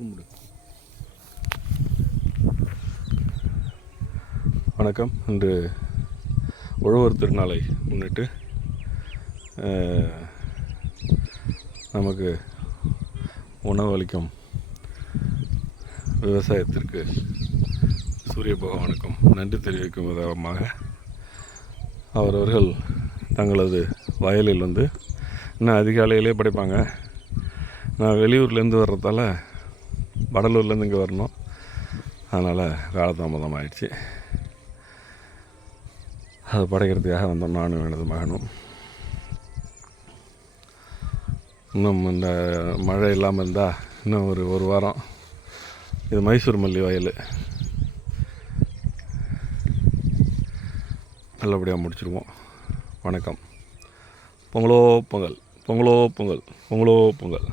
கும்பிடு. வணக்கம். இன்று உழவர் திருநாளை முன்னிட்டு நமக்கு உணவளிக்கும் விவசாயத்திற்கு சூரிய பகவானுக்கும் நன்றி தெரிவிக்கும் விதமாக அவரவர்கள் தங்களது வயலில் வந்து இன்னும் அதிகாலையிலே படைப்பாங்க. நான் வெளியூர்லேருந்து வர்றதால வடலூர்லேருந்து இங்கே வரணும், அதனால் காலதாமதம் ஆயிடுச்சு. அது படைக்கிறதுக்காக வந்தோம், நானும் எனது மகனும். இன்னும் இந்த மழை இல்லாமல் இருந்தால் இன்னும் ஒரு வாரம் இது மைசூர் மல்லி வயல் நல்லபடியாக முடிச்சிருவோம். வணக்கம். பொங்கலோ பொங்கல், பொங்கலோ பொங்கல், பொங்கலோ பொங்கல்.